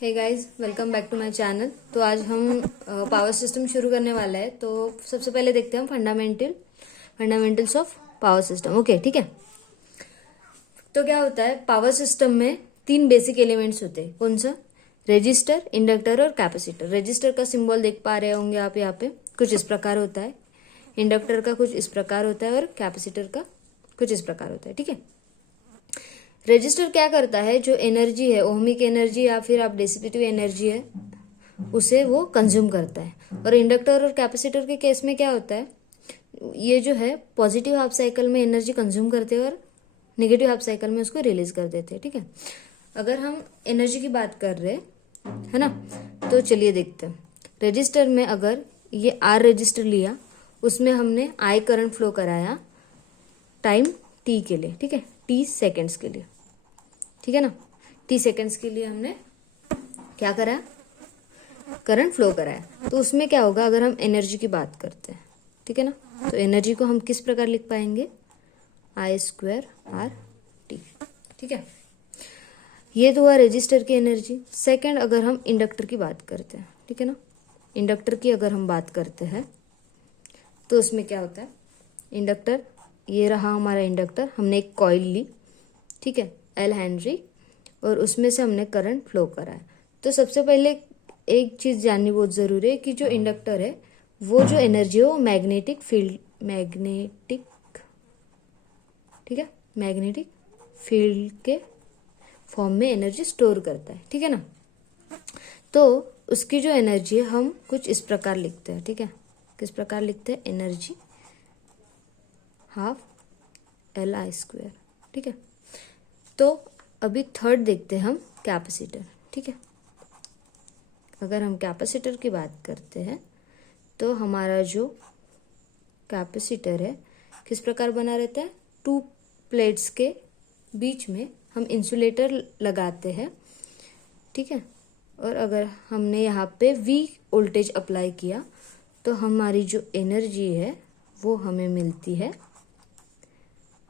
Hey guys, welcome back to my channel. तो आज हम पावर सिस्टम शुरू करने वाला है। तो सबसे पहले देखते हैं हम fundamentals of power system. Okay, ठीक है। तो क्या होता है, पावर सिस्टम में तीन बेसिक एलिमेंट्स होते हैं। कौन सा? रेजिस्टर, इंडक्टर और कैपेसिटर। रेजिस्टर का सिंबल देख पा रहे होंगे आप यहाँ पे, कुछ इस प्रकार होता है। इंडक्टर का कुछ इस प्रकार होता है और कैपेसिटर का कुछ इस प्रकार होता है, ठीक है। रजिस्टर क्या करता है, जो एनर्जी है, ओहमिक एनर्जी या फिर आप डिसिपेटिव एनर्जी है, उसे वो कंज्यूम करता है। और इंडक्टर और कैपेसिटर के केस में क्या होता है, ये जो है पॉजिटिव हाफ साइकिल में एनर्जी कंज्यूम करते हैं और नेगेटिव हाफ साइकिल में उसको रिलीज कर देते हैं, ठीक है। अगर हम एनर्जी की बात कर रहे हैं, है ना, तो चलिए देखते हैं। रजिस्टर में अगर ये आर रजिस्टर लिया, उसमें हमने आई करंट फ्लो कराया टाइम टी के लिए, ठीक है, टी सेकेंड्स के लिए, ठीक है ना। टी सेकेंड्स के लिए हमने क्या करा, करंट फ्लो कराया। तो उसमें क्या होगा, अगर हम एनर्जी की बात करते हैं, ठीक है ना, तो एनर्जी को हम किस प्रकार लिख पाएंगे, आई स्क्वायर आर टी, ठीक है। ये तो हुआ रजिस्टर की एनर्जी। सेकेंड, अगर हम इंडक्टर की बात करते हैं, ठीक है ना, इंडक्टर की अगर हम बात करते हैं तो उसमें क्या होता है, इंडक्टर, ये रहा हमारा इंडक्टर, हमने एक कॉइल ली, ठीक है, एल हेनरी, और उसमें से हमने करंट फ्लो कराया। तो सबसे पहले एक चीज़ जाननी बहुत ज़रूरी है कि जो इंडक्टर है, वो जो एनर्जी है वो मैग्नेटिक फील्ड, ठीक है, मैग्नेटिक फील्ड के फॉर्म में एनर्जी स्टोर करता है, ठीक है ना। तो उसकी जो एनर्जी है हम कुछ इस प्रकार लिखते हैं, ठीक है। किस प्रकार लिखते हैं, energy half L I square, ठीक है। तो अभी थर्ड देखते हैं हम कैपेसिटर, ठीक है। अगर हम कैपेसिटर की बात करते हैं तो हमारा जो कैपेसिटर है किस प्रकार बना रहता है, टू प्लेट्स के बीच में हम इंसुलेटर लगाते हैं, ठीक है। और अगर हमने यहाँ पे वी वोल्टेज अप्लाई किया तो हमारी जो एनर्जी है वो हमें मिलती है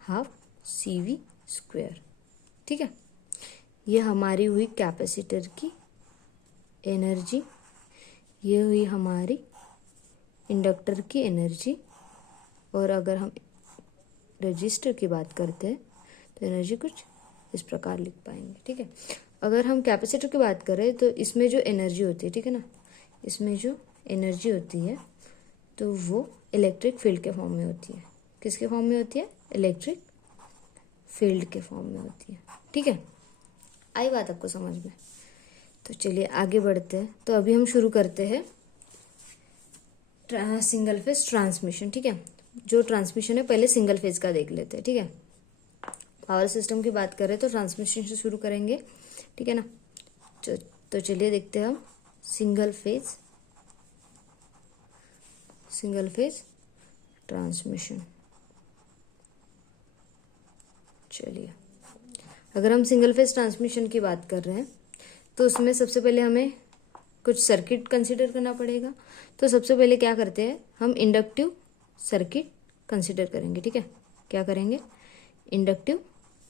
हाफ सी वी स्क्वायर, ठीक है। ये हमारी हुई कैपेसिटर की एनर्जी, ये हुई हमारी इंडक्टर की एनर्जी। और अगर हम रजिस्टर की बात करते हैं तो एनर्जी कुछ इस प्रकार लिख पाएंगे, ठीक है। अगर हम कैपेसिटर की बात करें तो इसमें जो एनर्जी होती है, ठीक है ना, इसमें जो एनर्जी होती है तो वो इलेक्ट्रिक फील्ड के फॉर्म में होती है। किसके फॉर्म में होती है, इलेक्ट्रिक फील्ड के फॉर्म में होती है, ठीक है। आई बात आपको समझ में? तो चलिए आगे बढ़ते हैं। तो अभी हम शुरू करते हैं सिंगल फेज ट्रांसमिशन, ठीक है। जो ट्रांसमिशन है पहले सिंगल फेज का देख लेते हैं, ठीक है। पावर सिस्टम की बात करें तो ट्रांसमिशन से शुरू करेंगे, ठीक है ना। तो चलिए देखते हैं हम सिंगल फेज ट्रांसमिशन। चलिए, अगर हम सिंगल फेज ट्रांसमिशन की बात कर रहे हैं तो उसमें सबसे पहले हमें कुछ सर्किट कंसीडर करना पड़ेगा। तो सबसे पहले क्या करते हैं, हम इंडक्टिव सर्किट कंसीडर करेंगे, ठीक है। क्या करेंगे, इंडक्टिव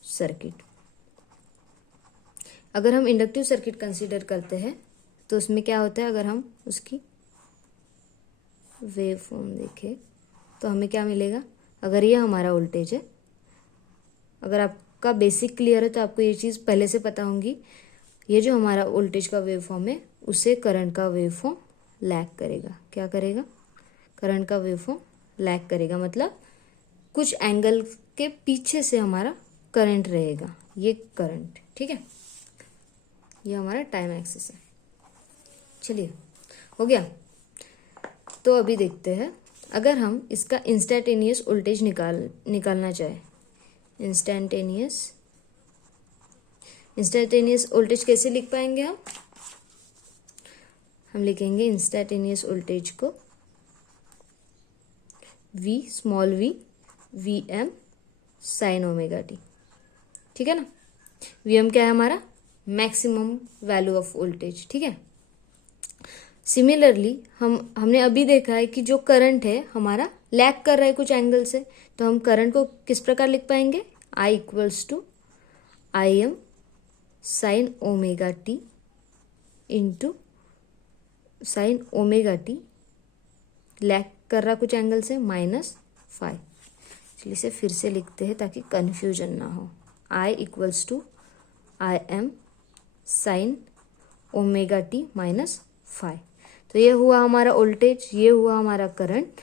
सर्किट। अगर हम इंडक्टिव सर्किट कंसीडर करते हैं तो उसमें क्या होता है, अगर हम उसकी वेव फॉर्म देखें तो हमें क्या मिलेगा, अगर ये हमारा वोल्टेज है, अगर आपका बेसिक क्लियर है तो आपको ये चीज़ पहले से पता होंगी, ये जो हमारा वोल्टेज का वेव फॉर्म है उसे करंट का वेव फॉर्म लैग करेगा। क्या करेगा, करंट का वेव फॉर्म लैग करेगा, मतलब कुछ एंगल के पीछे से हमारा करंट रहेगा, ये करंट, ठीक है। ये हमारा टाइम एक्सिस है। चलिए, हो गया। तो अभी देखते हैं, अगर हम इसका इंस्टैंटेनियस वोल्टेज निकालना चाहें, इंस्टैंटेनियस वोल्टेज कैसे लिख पाएंगे हम लिखेंगे इंस्टैंटेनियस वोल्टेज को v small v Vm sign omega T, ठीक है ना। Vm क्या है, हमारा मैक्सिमम वैल्यू ऑफ वोल्टेज, ठीक है। सिमिलरली हमने अभी देखा है कि जो करंट है हमारा लैग कर रहा है कुछ एंगल से, तो हम करंट को किस प्रकार लिख पाएंगे, I equals to I M sine omega t into sine omega t, lag कर रहा कुछ एंगल से, -5। चलिए इसे फिर से लिखते हैं ताकि कन्फ्यूजन ना हो। I equals to IM sine omega t -5। तो ये हुआ हमारा वोल्टेज, ये हुआ हमारा करंट।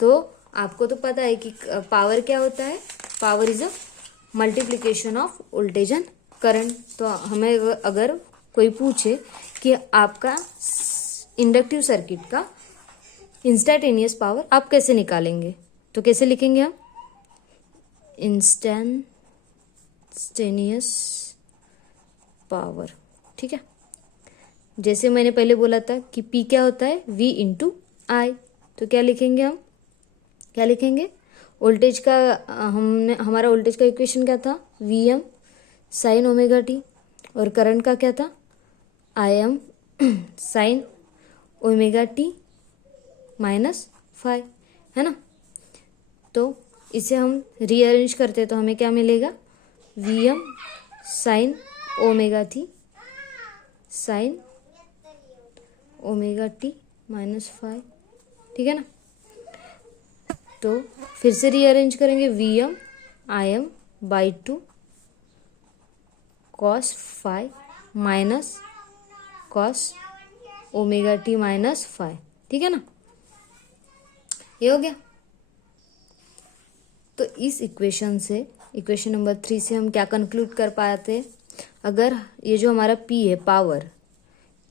तो आपको तो पता है कि पावर क्या होता है, power is a multiplication of voltage and current. तो हमें अगर कोई पूछे कि आपका इंडक्टिव सर्किट का इंस्टेंटेनियस पावर आप कैसे निकालेंगे, तो कैसे लिखेंगे हम, इंस्टेंटेनियस पावर। ठीक है, जैसे मैंने पहले बोला था कि P क्या होता है, V इंटू आई। तो क्या लिखेंगे हम, क्या लिखेंगे, वोल्टेज का हमारा वोल्टेज का इक्वेशन क्या था, VM साइन ओमेगा टी, और करंट का क्या था, IM साइन ओमेगा टी -5, है ना। तो इसे हम रीअरेंज करते तो हमें क्या मिलेगा, VM sign omega T sign omega t -5, ठीक है ना। तो फिर से रीअरेंज करेंगे, VM IM by 2 cos 5 minus cos omega t -5, ठीक है ना, ये हो गया। तो इस इक्वेशन से, इक्वेशन नंबर 3 से हम क्या कंक्लूड कर पाते हैं, अगर ये जो हमारा P है पावर,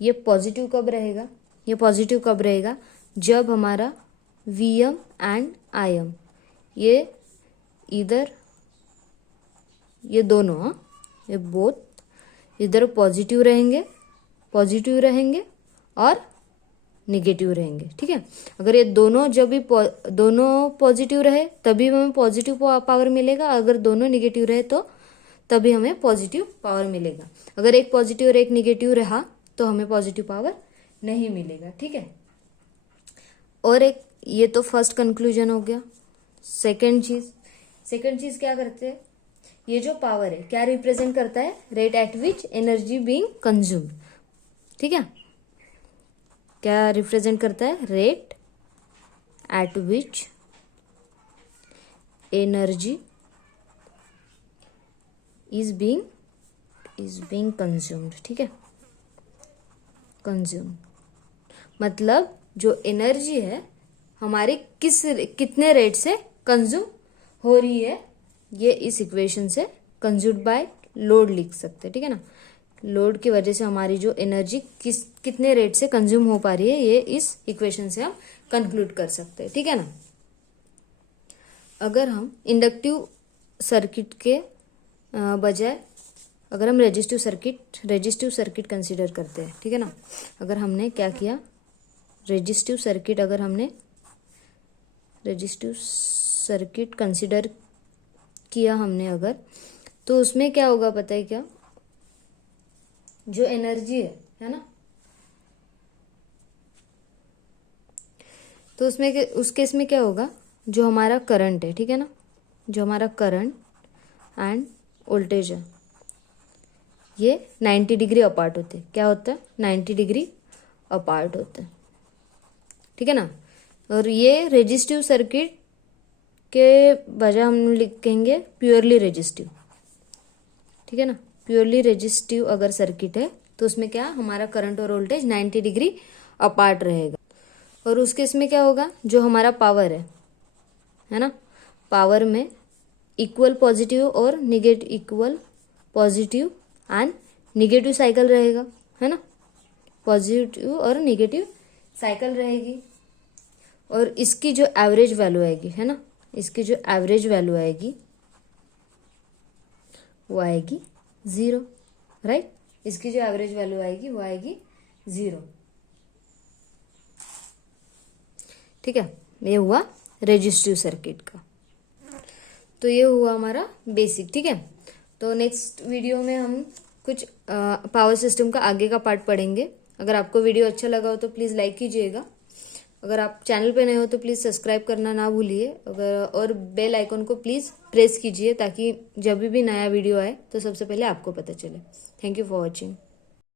ये पॉजिटिव कब रहेगा, ये पॉजिटिव कब रहेगा, जब हमारा VM एंड IM ये इधर, ये दोनों, ये बोथ इधर पॉजिटिव रहेंगे, पॉजिटिव रहेंगे और निगेटिव रहेंगे, ठीक है। अगर ये दोनों, जब भी दोनों पॉजिटिव रहे तभी हमें पॉजिटिव पावर मिलेगा, अगर दोनों निगेटिव रहे तो तभी हमें पॉजिटिव पावर मिलेगा। अगर एक पॉजिटिव और एक निगेटिव रहा तो हमें पॉजिटिव पावर नहीं मिलेगा, ठीक है। और एक, ये तो फर्स्ट कंक्लूजन हो गया। सेकंड चीज क्या करते हैं, ये जो पावर है क्या रिप्रेजेंट करता है, rate at which energy being consumed, ठीक है। क्या रिप्रेजेंट करता है, rate at which energy is being consumed, ठीक है। कंज्यूम मतलब जो एनर्जी है हमारी कितने रेट से कंज्यूम हो रही है, ये इस इक्वेशन से कंज्यूम्ड बाय लोड लिख सकते हैं, ठीक है ना। लोड की वजह से हमारी जो एनर्जी कितने रेट से कंज्यूम हो पा रही है, ये इस इक्वेशन से हम कंक्लूड कर सकते हैं, ठीक है ना। अगर हम इंडक्टिव सर्किट के बजाय अगर हम रेजिस्टिव सर्किट कंसीडर करते हैं, ठीक है ना। अगर हमने क्या किया, रेजिस्टिव सर्किट कंसीडर किया हमने अगर, तो उसमें क्या होगा पता है क्या, जो एनर्जी है ना, तो उसमें उस केस में क्या होगा, जो हमारा करंट है, ठीक है ना, जो हमारा करंट एंड वोल्टेज है ये 90 डिग्री अपार्ट होते हैं। क्या होता है, 90 डिग्री अपार्ट होते हैं, ठीक है ना। और ये रेजिस्टिव सर्किट के बजाय हम लिखेंगे प्योरली रेजिस्टिव, ठीक है ना। प्योरली रेजिस्टिव अगर सर्किट है तो उसमें क्या, हमारा करंट और वोल्टेज 90 डिग्री अपार्ट रहेगा। और उस केस में क्या होगा, जो हमारा पावर है ना, पावर में इक्वल पॉजिटिव और negative, equal positive and negative cycle रहेगा, है ना, पॉजिटिव और निगेटिव साइकिल रहेगी। और इसकी जो एवरेज वैल्यू आएगी, है ना, इसकी जो एवरेज वैल्यू आएगी वो आएगी 0, राइट। इसकी जो एवरेज वैल्यू आएगी वो आएगी 0, ठीक है। ये हुआ रेजिस्टिव सर्किट का। तो ये हुआ हमारा बेसिक, ठीक है। तो नेक्स्ट वीडियो में हम कुछ पावर सिस्टम का आगे का पार्ट पढ़ेंगे। अगर आपको वीडियो अच्छा लगा हो तो प्लीज़ लाइक कीजिएगा। अगर आप चैनल पे नए हो तो प्लीज़ सब्सक्राइब करना ना भूलिए। और बेल आइकन को प्लीज़ प्रेस कीजिए ताकि जब भी नया वीडियो आए तो सबसे पहले आपको पता चले। Thank you for watching.